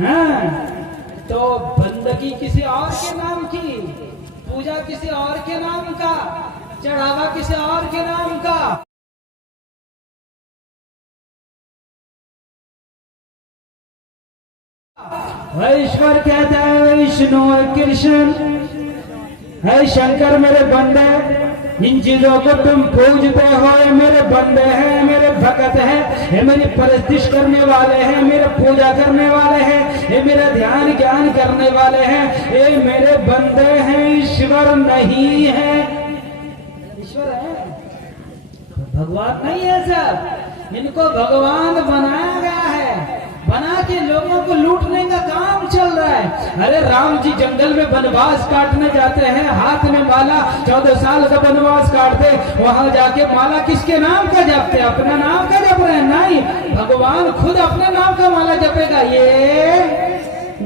हाँ, तो बंदगी किसी और के नाम की, पूजा किसी और के नाम का, चढ़ावा किसी और के नाम का। ईश्वर कहता है विष्णु है कृष्ण है शंकर मेरे बंदे, इन चीजों को तुम पूजते हो, ये मेरे बंदे हैं, मेरे भक्त हैं, ये मेरी परस्तिश करने वाले हैं, मेरे पूजा करने वाले हैं, ये मेरा ध्यान ज्ञान करने वाले हैं, ये मेरे बंदे हैं, ईश्वर नहीं है। ईश्वर है, भगवान नहीं है सब। इनको भगवान बनाया गया है, बना के लोगों को लूटने का काम चल रहा है। अरे राम जी जंगल में वनवास काटने जाते हैं, हाथ में माला, 14 साल का वनवास काटते, वहां जाके माला किसके नाम का जपते? अपना नाम का जप रहे हैं? नहीं, भगवान खुद अपने नाम का माला जपेगा, ये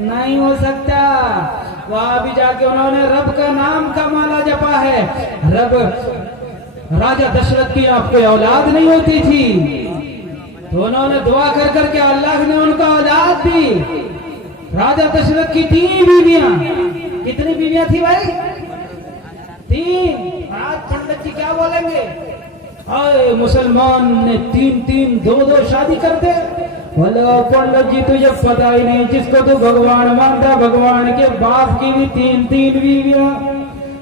नहीं हो सकता। वहां भी जाके उन्होंने रब का नाम का माला जपा है। राजा दशरथ की आपको औलाद नहीं होती थी, तो उन्होंने दुआ कर करके अल्लाह ने उनको औलाद दी। राजा दशरथ की 3 बीवियां, कितनी बीवियां थी भाई? 3। आज पंडित जी क्या बोलेंगे? हाय मुसलमान ने 3-3, 2-2 शादी कर दे। बोले पंडित जी तुझे पता ही नहीं, जिसको तू भगवान मानता, भगवान के बाप की भी 3-3 बीवियां,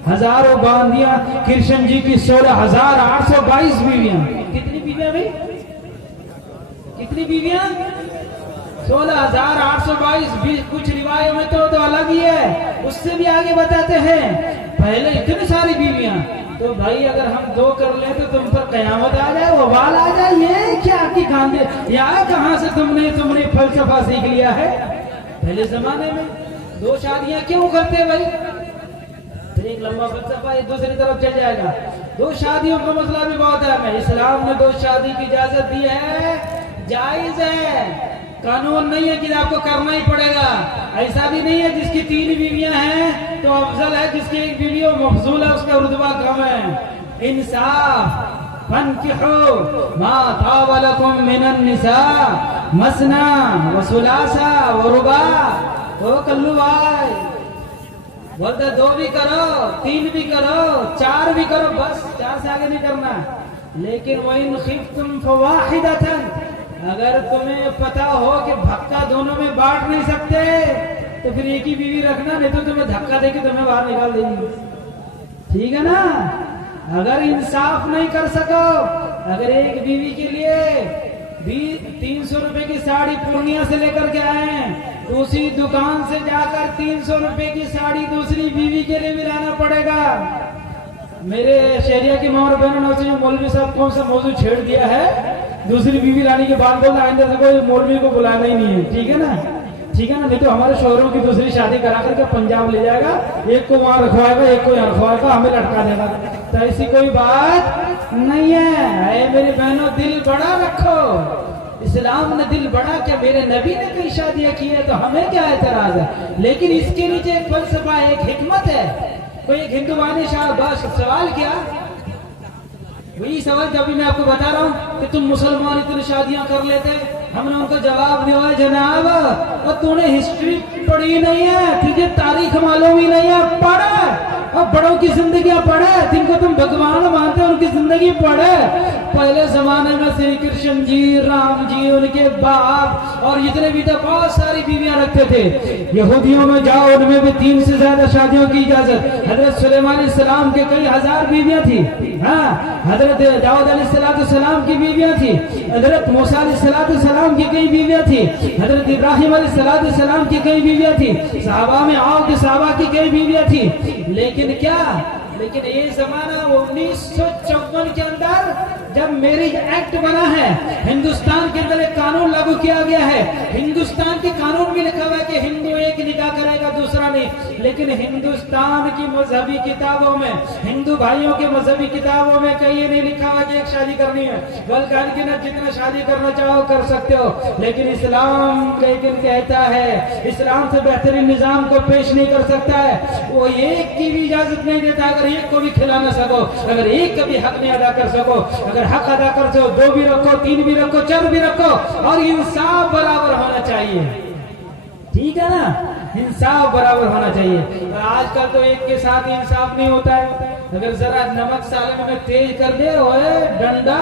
हजारों बांधियां। कृष्ण जी की 16,822 बीवियां। कितनी बीवियां भाई? कितनी बीवियां? 16,822। कुछ रिवायों में तो अलग ही है, उससे भी आगे बताते हैं पहले इतनी सारी बीवियां। तो भाई अगर हम 2 कर ले तो तुम पर कयामत आ जाए, वबाल आ जाए। ये क्या की गांधी, यहाँ कहाँ से तुमने फलसफा सीख लिया है? पहले जमाने में 2 शादियां क्यों करते भाई? एक लंबा फलसफा, एक दूसरी तरफ चल जाएगा। 2 शादियों का मसला भी बहुत है। इस्लाम ने 2 शादी की इजाजत दी है, जायज है, कानून नहीं है कि आपको करना ही पड़ेगा। ऐसा भी नहीं है जिसकी 3 बीवियां हैं तो अफजल है, जिसकी 1 बीवी हो मफजूल है, उसका रुतबा कम है। इंसाफ, फनकिहू मा ताब लकुम मिनन निसा मसना व सुलासा व रुबा। ओ कल्लू भाई बोलते 2 भी करो, 3 भी करो, 4 भी करो, बस 4 से आगे नहीं करना। लेकिन वइन खिफ्तुम फवाहिदतन, अगर तुम्हें पता हो कि भक्का दोनों में बांट नहीं सकते तो फिर एक ही बीवी रखना, नहीं तो तुम्हें धक्का देके तुम्हें बाहर निकाल देंगे। ठीक है ना? अगर इंसाफ नहीं कर सको, अगर एक बीवी के लिए भी 300 रुपए की साड़ी पूर्णिया से लेकर के आए, दूसरी दुकान से जाकर 300 रुपए की साड़ी दूसरी बीवी के लिए भी लाना पड़ेगा। मेरे शहरिया की माँ और बहनों ने मौलवी साहब कौन सा मौजूद छेड़ दिया है, दूसरी बीवी लाने के बाद बोला आइंदा से कोई मौलवी को बुलाना ही नहीं है। ठीक है ना? ठीक है ना? नहीं तो हमारे शोहरों की दूसरी शादी करा करके पंजाब ले जाएगा, एक को वहां रखवाएगा, एक को यहाँ रखवाएगा, हमें लटका देगा। तो ऐसी कोई बात नहीं है। मेरी बहनों दिल बड़ा रखो, इस्लाम ने दिल बड़ा क्या, मेरे नबी ने कई शादियां की है तो हमें क्या एतराज है? लेकिन इसके नीचे एक फलसफा, एक हिकमत है। कोई एक हिंदुवानी शाहबाज सवाल किया, वही सवाल जो अभी मैं आपको बता रहा हूँ कि तुम मुसलमान इतनी शादियां कर लेते। हमने उनको जवाब दिया, जनाब और तूने हिस्ट्री पढ़ी नहीं है, तुझे तारीख मालूम ही नहीं है। पढ़े, और बड़ों की जिंदगियां पढ़े, जिनको तुम भगवान मानते हो उनकी जिंदगी पढ़े। पहले जमाने में श्री कृष्ण जी, राम जी, उनके बाप और जितने भी थे बहुत सारी बीवियां रखते थे। यहूदियों में जाओ, उनमें भी 3 से ज्यादा शादियों की इजाजत। हजरत सुलेमान अलैहिस्सलाम के कई हजार बीवियां थी। हाँ, हजरत दाऊद अलैहिस्सलाम की बीवियां थी, हजरत मूसा अलैहिस्सलाम की कई बीवियां थी, हजरत इब्राहिम अलैहिस्सलाम की कई बीवियां थी, सहाबा में आओ कि सहाबा की कई बीवियां थी। लेकिन क्या, लेकिन ये जमाना 1954 के अंदर जब मैरिज एक्ट बना है, हिंदुस्तान के अंदर एक कानून लागू किया गया है। हिंदुस्तान के कानून में लिखा हुआ है कि हिंदू एक निकाह करेगा, दूसरा नहीं। लेकिन हिंदुस्तान की मजहबी किताबों में, हिंदू भाइयों के मजहबी किताबों में कहीं नहीं लिखा हुआ कि एक शादी करनी है। बल्कि कि ना जितना शादी करना चाहो कर सकते हो। लेकिन इस्लाम लेकिन कहता है, इस्लाम से बेहतरीन निजाम को पेश नहीं कर सकता है। वो एक की भी इजाजत नहीं देता अगर एक को भी खिला ना सको, अगर एक का भी हक नहीं अदा कर सको। अगर हक अदा कर सको, 2 भी रखो, 3 भी रखो, 4 भी रखो, और इंसाफ बराबर होना चाहिए। ठीक है ना, इंसाफ बराबर होना चाहिए। और आजकल तो एक के साथ इंसाफ नहीं होता है। अगर जरा नमक सालन में तेज कर दे, ओए डंडा,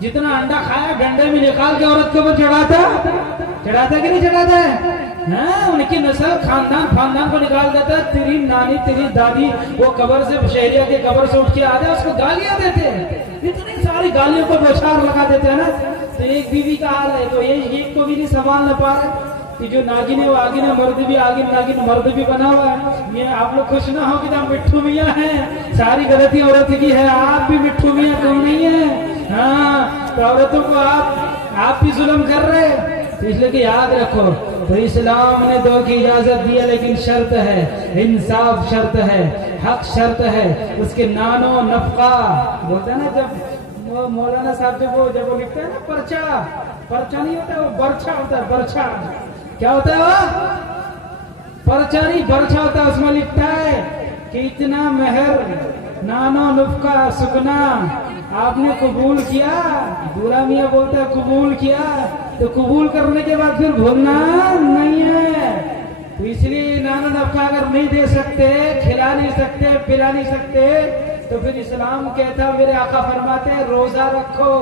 जितना अंडा खाया डंडे में निकाल के औरत के ऊपर चढ़ाता कि नहीं चढ़ाता है? हाँ, उनकी नस्ल खानदान को निकाल देता है। तेरी नानी तेरी दादी वो कब्र से, शहरिया के कब्र से उठ के आ जाए, उसको गालियां देते हैं, इतनी सारी गालियों को बौछार लगा देते हैं ना। तो एक बीवी का हाल है, तो ये एक को भी नहीं संभाल न पा रहे कि जो नागिन है वो आगिन है, मर्द भी आगिन, नागिन मर्द भी बना हुआ है। ये आप लोग खुश ना हो कि आप मिट्ठू मियाँ हैं, सारी गलती औरत की है, आप भी मिट्ठू मियाँ कम नहीं है। हाँ, तो औरतों को आप भी जुल्म कर रहे हैं। तो इसलिए कि याद रखो, तो इस्लाम ने दो की इजाजत दी है, लेकिन शर्त है, इंसाफ शर्त है, हक शर्त है, उसके नानो नफका बोलते हैं ना। जब मौलाना साहब जब वो लिखते हैं ना, पर्चा नहीं होता, वो बर्छा होता है। बर्छा क्या होता है? वो पर्चा नहीं, बर्छा होता है। उसमें लिखता है कि इतना मेहर, नानो नुफका, सुकना आपने कबूल किया। दूल्हा मियाँ बोलता है कबूल किया, तो कबूल करने के बाद फिर भूलना नहीं है। तो इसलिए नानो नफका अगर नहीं दे सकते, खिला नहीं सकते, पिला नहीं सकते, तो फिर इस्लाम कहता, मेरे आका फरमाते हैं रोजा रखो।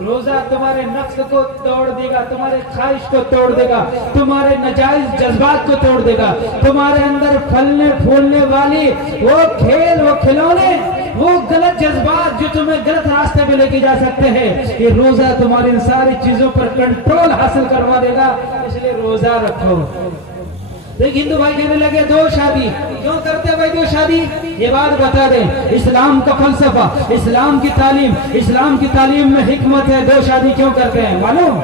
रोजा तुम्हारे नफ्स को तोड़ देगा, तुम्हारे ख्वाहिश को तोड़ देगा, तुम्हारे नाजायज जज्बात को तोड़ देगा, तुम्हारे अंदर फलने फूलने वाली वो खेल, वो खिलौने, वो गलत जज्बात जो तुम्हें गलत रास्ते पे लेके जा सकते हैं, ये रोजा तुम्हारी इन सारी चीजों पर कंट्रोल हासिल करवा देगा। इसलिए रोजा रखो। देख हिंदू भाई कहने लगे दो शादी क्यों करते भाई? दो शादी, ये बात बता दें। इस्लाम का फलसफा, इस्लाम की तालीम में हिकमत है। दो शादी क्यों करते हैं मालूम?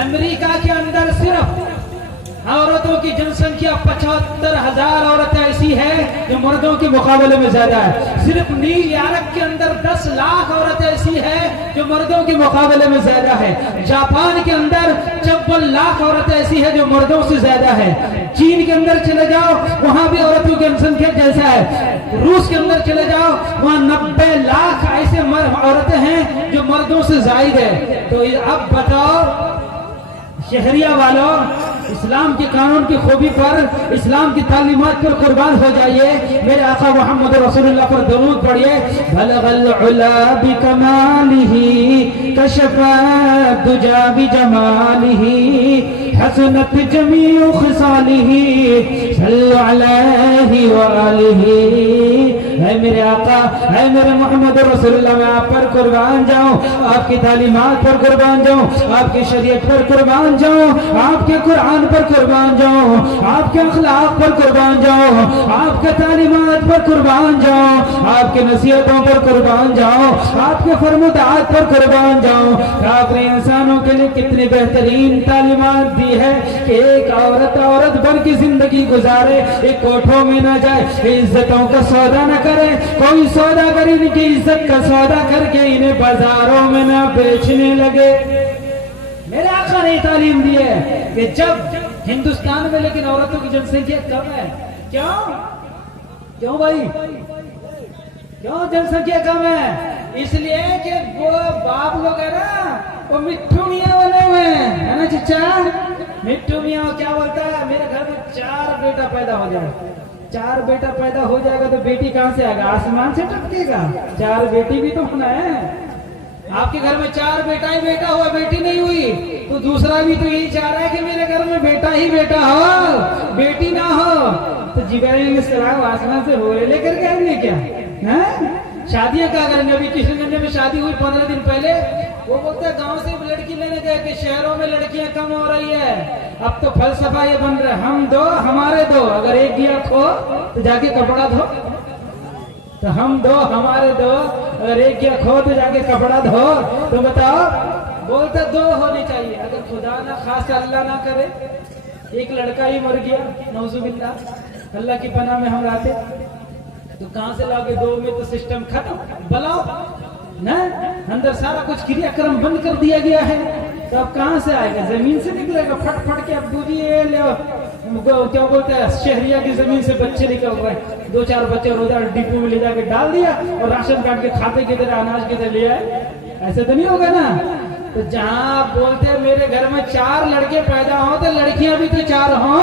अमेरिका के अंदर सिर्फ औरतों की जनसंख्या 75,000 औरतें ऐसी है जो मर्दों के मुकाबले में ज्यादा है। सिर्फ न्यूयॉर्क के अंदर 10 लाख औरतें ऐसी है जो मर्दों के मुकाबले में ज्यादा है। जापान के अंदर 54 लाख औरतें ऐसी है जो मर्दों से ज्यादा है। चीन के अंदर चले जाओ, वहां भी औरतों की जनसंख्या जैसा है। रूस के अंदर चले जाओ, वहां 90 लाख ऐसे औरतें हैं जो मर्दों से ज्यादा है। तो अब बताओ शहरिया वालों, इस्लाम के कानून की खूबी पर, इस्लाम की तालीमात पर कुर्बान हो जाइए। मेरे आका मोहम्मद रसूलुल्लाह पर दरूद पढ़िए। बलगल उला बिकमालिही कशफा दुजा बिजमालिही हसनत जमीउ खिसालिही सल्लल्लाहु अलैहि व आलिही। है मेरे आका, है मेरे मोहम्मद रसूलुल्लाह, मैं आप पर कुर्बान जाऊं, आपकी तालीमात पर कुर्बान जाऊं, आपकी शरीयत पर कुर्बान जाऊं, आपके कुरान पर कुर्बान जाऊं, आपके अखलाक पर कुर्बान जाऊं, आपके तालीमात पर कुर्बान जाऊं, आपके नसीहतों पर कुर्बान जाऊं, आपके फरमात पर कुर्बान जाऊं। आपने इंसानों के लिए कितनी बेहतरीन तालीमात दी है कि एक औरत बन की जिंदगी गुजारे, एक कोठों में न जाए, इज्जतों का सौदा न करे, कोई सौदागर इनकी इज्जत का सौदा करके इन्हें बाजारों में न बेचने लगे। मेरे आका ने तालीम दी है कि जब हिंदुस्तान में लेकिन औरतों की जनसंख्या कम है। क्यों भाई? क्यों जनसंख्या कम है? इसलिए कि वो बाप लोग है ना, वो मिट्ठू मियाँ वाले हुए है ना चिच्चा। मिट्ठू मियाँ क्या बोलता है, मेरे घर में 4 बेटा पैदा हो जाए। 4 बेटा पैदा हो जाएगा तो बेटी कहाँ से आएगा? आसमान से टपकेगा। 4 बेटी भी तो होना है। आपके घर में 4 बेटा ही बेटा हुआ, बेटी नहीं हुई, तो दूसरा भी तो यही चाह रहा है कि मेरे घर में बेटा ही बेटा हो, बेटी ना हो। तो जिब्राइल अलैहिस्सलाम आसमान से होरे लेकर के आएंगे क्या? है शादियां क्या करेंगे? अभी किशनगंज में शादी हुई 15 दिन पहले, वो बोलते हैं गांव से लड़की लेने गए कि शहरों में लड़कियां कम हो रही है। अब तो फलसफा ये बन रहा है, हम दो हमारे दो, अगर एक दिया खो तो जाके कपड़ा धो, तो हम दो हमारे दो, अगर एक दिया खो तो जाके कपड़ा धो। तो बताओ, बोलते 2 होनी चाहिए। अगर खुदा ना खासा अल्लाह ना करे एक लड़का ही मर गया, नौजुबिल्लाह, अल्लाह की पनाह में हम रहते, तो कहां से लाओगे? 2 में तो सिस्टम खत्म। बुलाओ ना, अंदर सारा कुछ क्रियाक्रम बंद कर दिया गया है, तो अब कहां से आएगा? जमीन से निकलेगा फट फट के। अब दूधी क्या बोलते हैं, शहरिया की जमीन से बच्चे निकल रहे हैं। 2-4 बच्चे रोजा डिपो में ले जाके डाल दिया और राशन कार्ड के खाते की तरह अनाज की तरह ले आए। ऐसे तो नहीं होगा ना। तो जहां आप बोलते हैं मेरे घर में 4 लड़के पैदा हो तो लड़कियां भी तो 4 हो,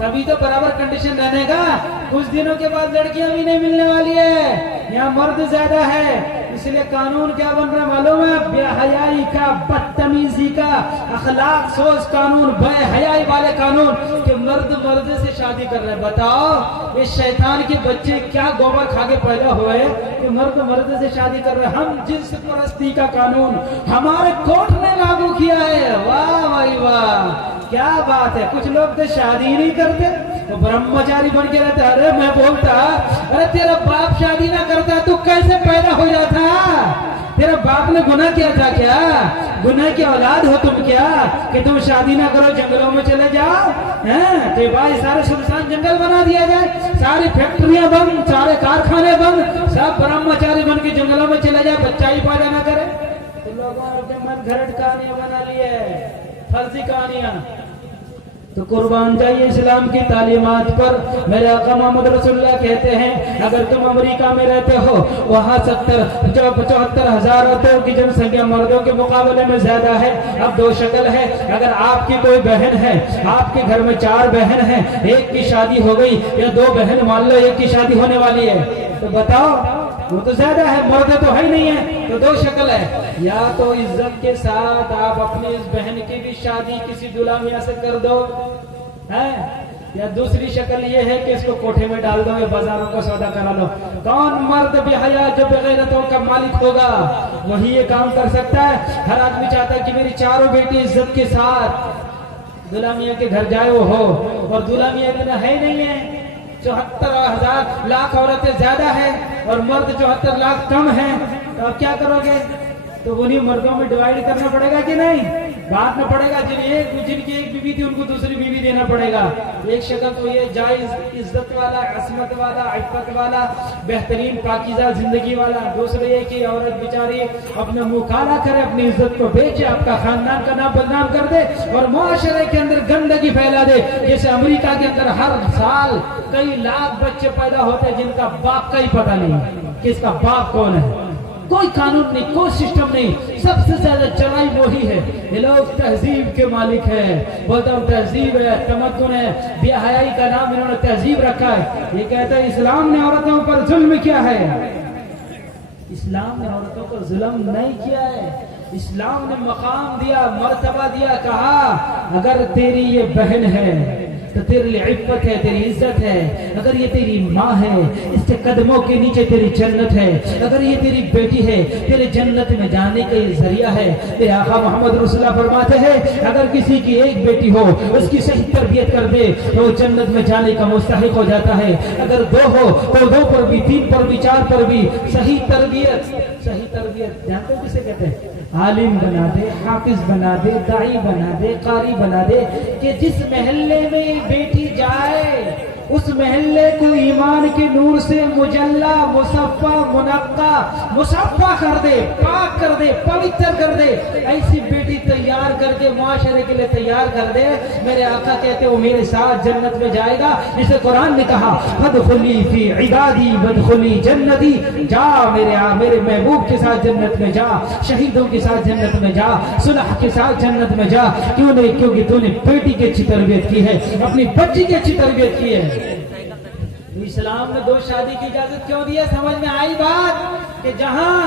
तभी तो बराबर कंडीशन रहने का। कुछ दिनों के बाद लड़कियां भी नहीं मिलने वाली है, यहाँ मर्द ज्यादा है। इसलिए कानून क्या बन रहा है मालूम है? बेहयाई का, बदतमीजी का, अखलाक सोच कानून, बेहयाई वाले कानून कि मर्द मर्द से शादी कर रहे हैं। बताओ ये शैतान के बच्चे क्या गोबर खा के पैदा हुए कि मर्द मर्द से शादी कर रहे हैं। हम जिन्स परस्ती का कानून हमारे कोर्ट ने लागू किया है। वाह भाई वाह, क्या बात है। कुछ लोग तो शादी नहीं करते, तो ब्रह्मचारी बन के रहते। अरे मैं बोलता, अरे तेरा बाप शादी ना करता तू कैसे पैदा हो जाता? तेरा बाप ने गुनाह किया था क्या? गुनाह की औलाद हो तुम क्या कि तुम शादी ना करो, जंगलों में चले जाओ? हैं तो भाई सारे सुनसान जंगल बना दिया जाए, सारी फैक्ट्रियां बंद, सारे कारखाने बंद, सब ब्रह्मचारी बन के जंगलों में चले जाए, बच्चा ही पैदा ना करे। तो लोगों ने मन घरट कहानियां बना ली है, फर्जी कहानियां। तो कुर्बान जाइए इस्लाम की तालीमात पर। मेरे आका मोहम्मद रसूलुल्लाह कहते हैं अगर तुम अमेरिका में रहते हो, वहाँ 75,000 औरतों की जनसंख्या मर्दों के मुकाबले में ज्यादा है। अब 2 शक्ल है। अगर आपकी कोई बहन है, आपके घर में 4 बहन है, एक की शादी हो गई या 2 बहन मान लो एक की शादी होने वाली है, तो बताओ वो तो ज्यादा है, मर्द तो है ही नहीं है। तो 2 शक्ल है, या तो इज्जत के साथ आप अपनी इस बहन की भी शादी किसी दूल्हा मियां से कर दो, है, या दूसरी शक्ल ये है कि इसको कोठे में डाल दो या बाजारों का सौदा करा लो। कौन मर्द बेहया जो बेगैरतों का मालिक होगा वही ये काम कर सकता है। हर आदमी चाहता है कि मेरी 4 बेटी इज्जत के साथ दूल्हा मियां के घर जाए वो हो, और दूल्हा मियां इतना है नहीं है। 74,000 लाख औरतें ज्यादा है और मर्द 74 लाख कम है, तो अब क्या करोगे? तो उन्हीं मर्दों में डिवाइड करना पड़ेगा कि नहीं? बांटना पड़ेगा। जिनकी एक बीवी थी उनको दूसरी बीवी देना पड़ेगा। एक शक्ल तो ये जायज, इज्जत वाला, असमत वाला, इफ्फत वाला, बेहतरीन पाकीज़ा जिंदगी वाला। दूसरे ये कि औरत बेचारी अपने मुंह काला करे, अपनी इज्जत को बेचे, आपका खानदान का नाम बदनाम कर दे और मुआशरे के अंदर गंदगी फैला दे। जैसे अमेरिका के अंदर हर साल कई लाख बच्चे पैदा होते हैं जिनका बाप का ही पता नहीं कि इसका बाप कौन है। कोई कानून नहीं, कोई सिस्टम नहीं, सबसे ज्यादा चलाई वही है। ये लोग तहजीब के मालिक हैं। बोलता हूँ तहजीब है, तमद्दुन है, बेहयाई का नाम इन्होंने तहजीब रखा है। ये कहता है इस्लाम ने औरतों पर जुल्म किया है। इस्लाम ने औरतों पर जुल्म नहीं किया है। इस्लाम ने मकाम दिया, मर्तबा दिया, कहा अगर तेरी ये बहन है तो तेरे लिए इज्जत है, तेरी इज्जत है। अगर ये तेरी माँ है, इसके कदमों के नीचे तेरी जन्नत है। अगर ये तेरी बेटी है, तेरे जन्नत में जाने का ये जरिया है। तेरे आका मोहम्मद रसूलुल्लाह फरमाते हैं अगर किसी की एक बेटी हो, उसकी सही तरबियत कर दे तो वो जन्नत में जाने का मुस्तहिक हो जाता है। अगर 2 हो तो 2 पर भी, 3 पर भी, 4 पर भी सही तरबियत। सही तरबियत जानते हो किसे कहते हैं? आलिम बना दे, हाफिज बना दे, दाई बना दे, कारी बना दे, कि जिस महल्ले में बेटी जाए उस महल्ले को ईमान के नूर से मुजल्ला, मुसफ़ा, मुनक्का, मुसफ़ा कर दे, पाक कर दे, पवित्र कर दे। ऐसी बेटी तैयार करके मुआशरे के लिए तैयार कर दे। मेरे आका कहते हो मेरे साथ जन्नत में जाएगा। जिसे कुरान ने कहा फदखुली फी इबादी वदखुली जन्नती, जा मेरे महबूब के साथ जन्नत में जा, शहीदों के साथ जन्नत में जा, सुलह के साथ जन्नत में जा। क्यों नहीं? क्योंकि तूने बेटी की अच्छी तरबियत की है, अपनी बच्ची की अच्छी तरबियत की है। इस्लाम ने 2 शादी की इजाजत क्यों दी है? समझ में आई बात कि जहां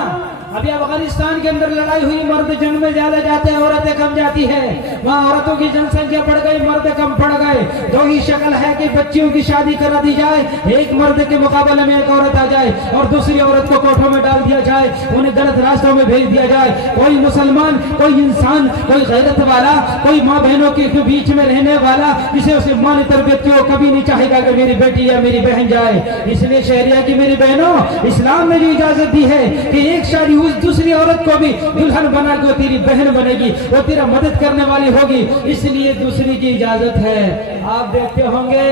अभी अफगानिस्तान के अंदर लड़ाई हुई, मर्द जंग में ज्यादा जाते हैं, औरतें कम जाती है। वहाँ औरतों की जनसंख्या बढ़ गई, मर्द कम पड़ गए। 2 ही शक्ल है कि बच्चियों की शादी करा दी जाए, एक मर्द के मुकाबले में एक औरत आ जाए और दूसरी औरत को कोठों में डाल दिया जाए, उन्हें गलत रास्तों में भेज दिया जाए। कोई मुसलमान, कोई इंसान, कोई गैरत वाला, कोई माँ बहनों के बीच में रहने वाला, जिसे उसे माँ ने तरबियत की, वो कभी नहीं चाहेगा कि मेरी बेटी या मेरी बहन जाए। इसलिए शहरिया की मेरी बहनों, इस्लाम ने जो इजाजत दी है कि एक शादी उस दूसरी औरत को भी दुल्हन बना के तेरी बहन बनेगी, वो तेरा मदद करने वाली होगी, इसलिए दूसरी की इजाजत है। आप देखते होंगे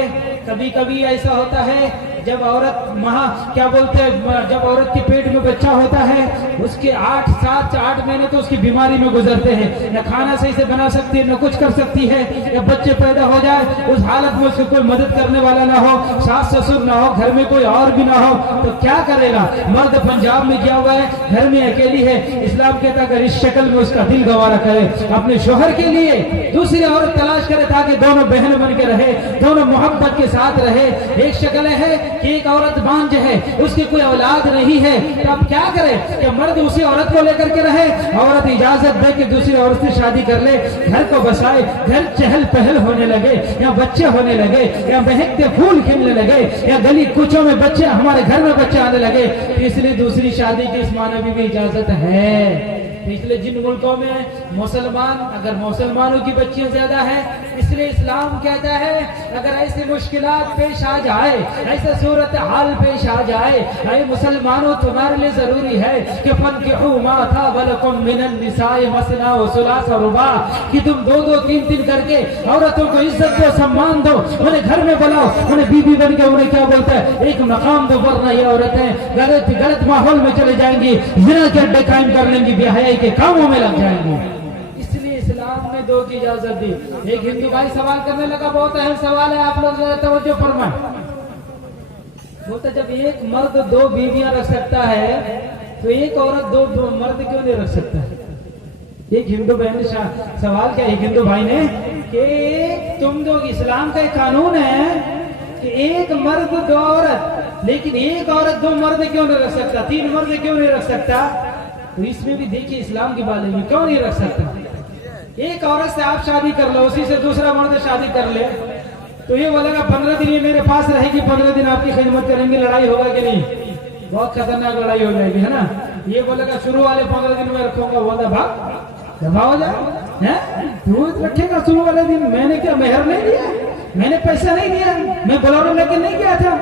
कभी कभी ऐसा होता है जब औरत क्या बोलते हैं, जब औरत के पेट में बच्चा होता है उसके 8 महीने तो उसकी बीमारी में गुजरते हैं, न खाना सही से बना सकती है, न कुछ कर सकती है। या बच्चे पैदा हो जाए उस हालत में उसको कोई मदद करने वाला ना हो, सास ससुर ना हो, घर में कोई और भी ना हो, तो क्या करेगा? मर्द पंजाब में गया हुआ है, घर में अकेली है, इस्लाम कहता है इस शक्ल में उसका दिल गवारा करे, अपने शोहर के लिए दूसरी औरत तलाश करे ताकि दोनों बहन बन के रहे, दोनों मोहब्बत के साथ रहे। एक शक्ल है कि एक औरत बांझ है, उसकी कोई औलाद नहीं है, तो अब क्या करे कि मर्द उसी औरत को लेकर के रहे, औरत इजाजत दे कि दूसरी औरत से शादी कर ले, घर को बसाए, घर चहल पहल होने लगे, या बच्चे होने लगे, या महकते फूल खिलने लगे, या गली कुचों में बच्चे, हमारे घर में बच्चे आने लगे, इसलिए दूसरी शादी की इस मानवी में इजाजत है। इसलिए जिन मुल्कों में मुसलमान, अगर मुसलमानों की बच्चियां ज्यादा है, इसलिए इस्लाम कहता है अगर ऐसी मुश्किलात पेश आ जाए, ऐसा सूरत हाल पेश आ जाए, अरे मुसलमानों तुम्हारे लिए जरूरी है कि फनकिहू मा था वलकुम मिनन निसाए मसना व सुलासा रुबा, कि तुम 2-2 3-3 करके औरतों को इज्जत दो, सम्मान दो, उन्हें घर में बुलाओ, उन्हें बीबी बन के उन्हें क्या बोलता है एक मकाम दो, वरना ये औरतें गलत माहौल में चले जाएंगी, जिना के अड्डे कायम कर लेंगी, ब्याह के कामों में लग जाएंगे। इसलिए इस्लाम ने 2 की इजाजत दी। एक हिंदू भाई सवाल करने लगा, बहुत अहम सवाल है, आप लोग तवज्जो फरमाएं। बोलता जब एक मर्द 2 बीवियां रख सकता है तो एक औरत 2 मर्द क्यों नहीं रख सकता? एक हिंदू बहन ने सवाल किया, एक हिंदू भाई ने, कि तुम लोग, इस्लाम का एक कानून है कि एक मर्द 2 औरत, लेकिन एक औरत 2 मर्द क्यों नहीं रख सकता, 3 मर्द क्यों नहीं रख सकता? तो इसमें भी देखिए इस्लाम की बात है, क्यों नहीं रख सकता? एक औरत से आप शादी कर लो, उसी से दूसरा मर्द शादी कर ले, तो ये बोलेगा 15 दिन ये मेरे पास रहेगी, 15 दिन आपकी खिदमत करेंगे, लड़ाई होगा कि नहीं? बहुत खतरनाक लड़ाई हो जाएगी, है ना? ये बोलेगा शुरू वाले 15 दिन में रखूंगा, बोलता भाग दफा हो जाए, तू रखेगा शुरू वाले दिन? मैंने क्या मेहर नहीं दिया, मैंने पैसा नहीं दिया, मैं बोलेरो लेके नहीं गया था,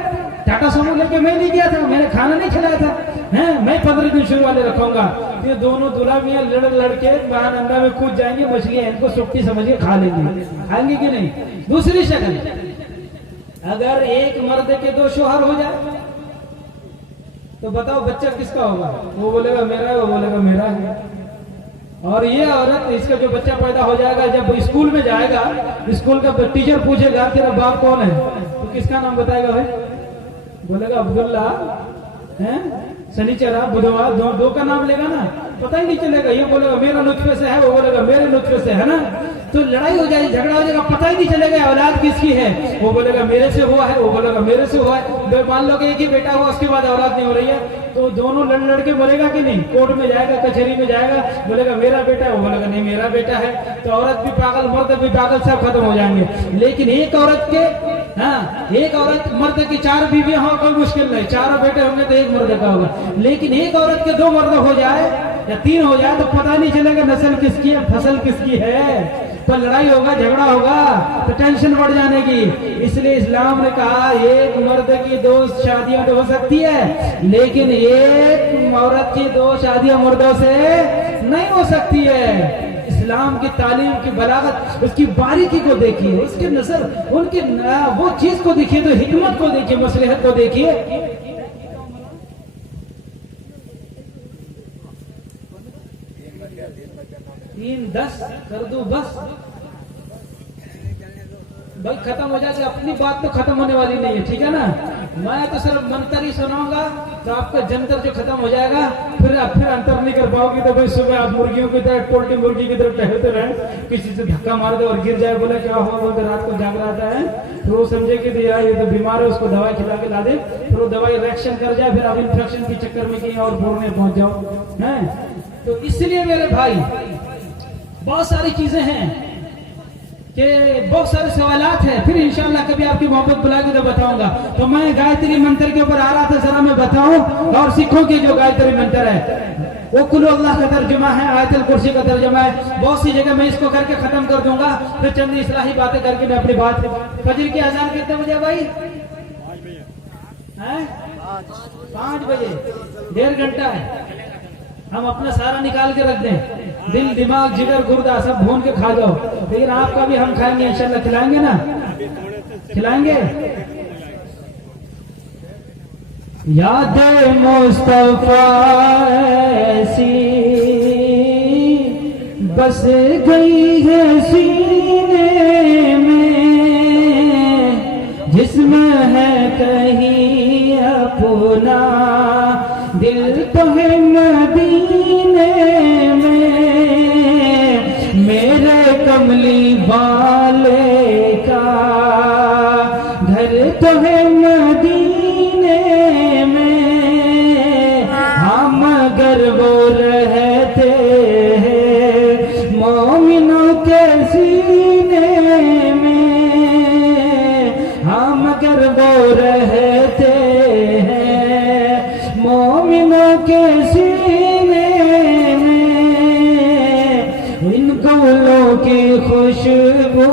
टाटा समूह लेके मैं नहीं गया था, मैंने खाना नहीं खिलाया था, मैं 15 दिन शुरू वाले रखूंगा। ये दोनों दूल्हा मियां लड़के महानंदा में कूद जाएंगे, मछलियां इनको सुट्टी समझ के खा लेंगे, खाएंगे कि नहीं? दूसरी शक्ल, अगर एक मर्द के 2 शोहर हो जाए तो बताओ बच्चा किसका होगा? वो बोलेगा मेरा है, वो बोलेगा मेरा है। और ये औरत, इसका जो बच्चा पैदा हो जाएगा, जब स्कूल में जाएगा, स्कूल का टीचर पूछेगा तेरा बाप कौन है, तो किसका नाम बताएगा भाई? बोलेगा अब्दुल्ला, शनिचरा, बुधवार, 2 का नाम लेगा ना, पता ही नहीं चलेगा। ये बोलेगा मेरा नुत्फे से है, वो बोलेगा मेरे नुत्फे से है ना, तो लड़ाई हो जाएगी, झगड़ा हो जाएगा, पता ही नहीं चलेगा औलाद किसकी है। वो बोलेगा मेरे से हुआ है, वो बोलेगा मेरे से हुआ है। मान लो कि एक ही बेटा हुआ, उसके बाद औलाद नहीं हो रही है, तो दोनों लड़ के बोलेगा कि नहीं? कोर्ट में जाएगा, कचहरी में जाएगा, बोलेगा मेरा बेटा है, वो बोलेगा नहीं मेरा बेटा है, तो औरत भी पागल, मर्द भी पागल, सब खत्म हो जाएंगे। लेकिन एक औरत के, एक औरत मर्द की 4 बीवियां हो, कोई मुश्किल नहीं, 4 बेटे होंगे तो एक मर्द का होगा। लेकिन एक औरत के 2 मर्द हो जाए या 3 हो जाए तो पता नहीं चलेगा नस्ल किसकी है, फसल किसकी है, तो लड़ाई होगा, झगड़ा होगा, तो टेंशन बढ़ जाने की। इसलिए इस्लाम ने कहा एक मर्द की 2 शादियां तो हो सकती है, लेकिन एक औरत की 2 शादियां मर्दों से नहीं हो सकती है। इस्लाम की तालीम की बलागत, उसकी बारीकी को देखिए, उसके नजर, उनकी वो चीज को देखिए, तो हिकमत को देखिए, मसलहत को देखिए। 3-10 कर दो बस भाई, खत्म हो जाए। अपनी बात तो खत्म होने वाली नहीं है, ठीक है ना? मैं तो सिर्फ मंत्र ही सुनाऊंगा तो आपका जंतर जो खत्म हो जाएगा, फिर अंतर नहीं कर पाओगे। तो भाई सुबह आप मुर्गियों की तरह, पोल्ट्री मुर्गी की तरफ टहलते रहे, किसी से धक्का मार दे और गिर जाए, बोले क्या हुआ, बोलते रात को जाग रहा है, फिर वो समझे कि यार ये तो बीमार है, उसको दवाई खिला के ला दे, फिर वो दवाई रिएक्शन कर जाए, फिर आप इन्फेक्शन के चक्कर में कहीं और बोलने पहुंच जाओ, है? तो इसलिए मेरे भाई बहुत सारी चीजें हैं कि बहुत सारे सवालात हैं, फिर इंशाल्लाह कभी आपकी मोहब्बत बुलाएगी तो बताऊंगा। तो मैं गायत्री मंत्र के ऊपर आ रहा था, जरा मैं बताऊं। और सिखों की जो गायत्री मंत्र है वो कुल अल्लाह का तर्जुमा है, आयतुल कुर्सी का तर्जुमा है। बहुत सी जगह मैं इसको करके खत्म कर दूंगा, फिर चंद इस्लाही बातें करके मैं अपनी बात। फजर की अजान कितने बजे भाई? 5 बजे, 1.5 घंटा है। हम अपना सारा निकाल के रख दें, दिल, दिमाग, जिगर, गुर्दा सब भून के खा जाओ, लेकिन आपका भी हम खाएंगे इंशाल्लाह। खिलाएंगे ना? खिलाएंगे। याद मुस्तफा ऐसी बस गई है सीने में, जिसमें है कहीं अपना दिल तो है मदीने में। मेरे कमली वाले का घर तो है मदीने में। हम अगर वो रहते हैं मोमिनों के सीने में, हम अगर वो रहते हैं मोमिनों के सीने में, इन कौलों की खुशबू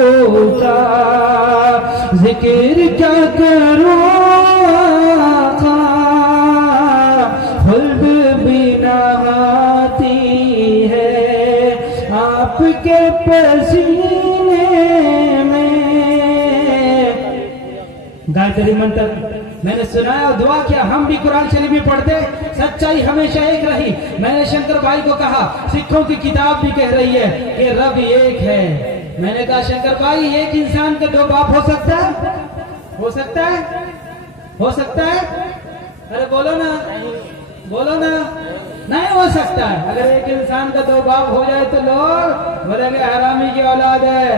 का जिक्र क्या करूं आका, खुल्द भी नहाती है आपके पसीने में। गायत्री मंत्र मैंने सुनाया और दुआ किया, हम भी कुरान शरीफ में पढ़ते, सच्चाई हमेशा एक रही। मैंने शंकर भाई को कहा, सिखों की किताब भी कह रही है कि रब एक है। मैंने कहा शंकर भाई, एक इंसान के दो बाप हो सकता है? हो सकता है? हो सकता है? अरे बोलो ना, बोलो ना, नहीं हो सकता है। अगर एक इंसान का दो बाप हो जाए तो लोग बोलेंगे हरामी की औलाद है।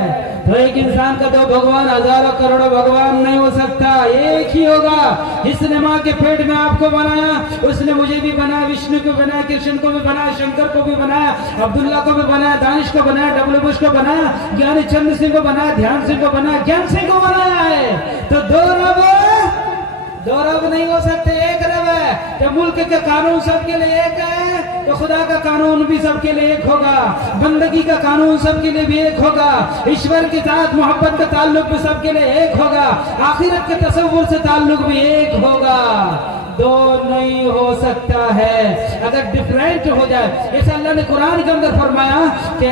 तो एक इंसान का दो भगवान, हजारों करोड़ों भगवान नहीं हो सकता, एक ही होगा। जिसने माँ के पेट में आपको बनाया उसने मुझे भी बनाया, विष्णु को बनाया, कृष्ण को भी बनाया, शंकर को भी बनाया, अब्दुल्ला को भी बनाया, दानिश को बनाया, डब्ल्यू बुश को बनाया, ज्ञानी चंद्र सिंह को बनाया, ध्यान सिंह को बनाया, ज्ञान सिंह को बनाया है। तो दो रब नहीं हो सकते, एक रब है। जब मुल्क के कानून सबके लिए एक है तो खुदा का कानून भी सबके लिए एक होगा, बंदगी का कानून सबके लिए भी एक होगा, ईश्वर के साथ मोहब्बत का ताल्लुक भी सबके लिए एक होगा, आखिरत के तसव्वुर से ताल्लुक भी एक होगा। दो नहीं हो सकता है। अगर डिफरेंट हो जाए, जैसे अल्लाह ने कुरान के अंदर फरमाया कि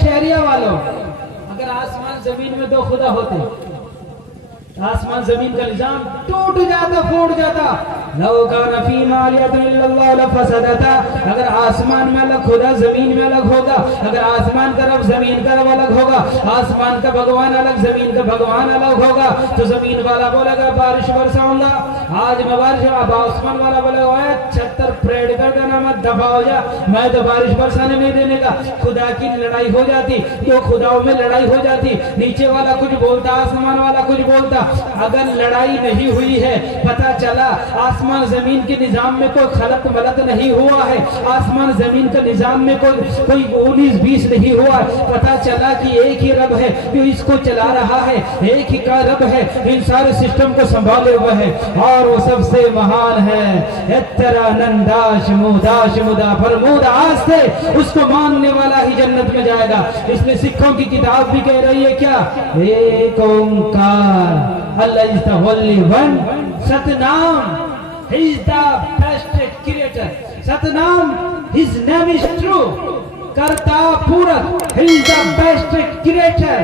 शहरिया वालों, अगर आसमान जमीन में दो खुदा होते, आसमान जमीन का निजाम टूट जाता, फूट जाता। लौ काना फीमा इल्लल्लाह लफसदता, अगर आसमान में अलग खुदा, जमीन में अलग होगा, अगर आसमान का रब जमीन का रब अलग होगा, आसमान का भगवान अलग, जमीन का भगवान अलग होगा, तो जमीन वाला बोलेगा बारिश बरसाऊंगा, आज मैं बारिश, अब आसमान वाला बोलेगा छत्तर परेड कर देना, मत दफा हो जा, मैं तो बारिश बरसाने नहीं देने का। खुदा की लड़ाई हो जाती, दो खुदाओं में लड़ाई हो जाती, नीचे वाला कुछ बोलता, आसमान वाला कुछ बोलता। अगर लड़ाई नहीं हुई है, पता चला आसमान जमीन के निजाम में कोई खलक मलक नहीं हुआ है, आसमान जमीन के निजाम में कोई 19-20 नहीं हुआ, पता चला कि एक ही रब है जो इसको चला रहा है, एक ही का रब है इन सारे सिस्टम को संभाले हुए है, और वो सबसे महान है। तेरा नंदाश मुदा फरमूदा, आज से उसको मानने वाला ही जन्नत में जाएगा। इसलिए सिखों की किताब भी कह रही है क्या, एक ओंकार, Allah is the only one. Satnam, He is the best creator. Satnam, His name is true. Karta Purat, He is the best creator.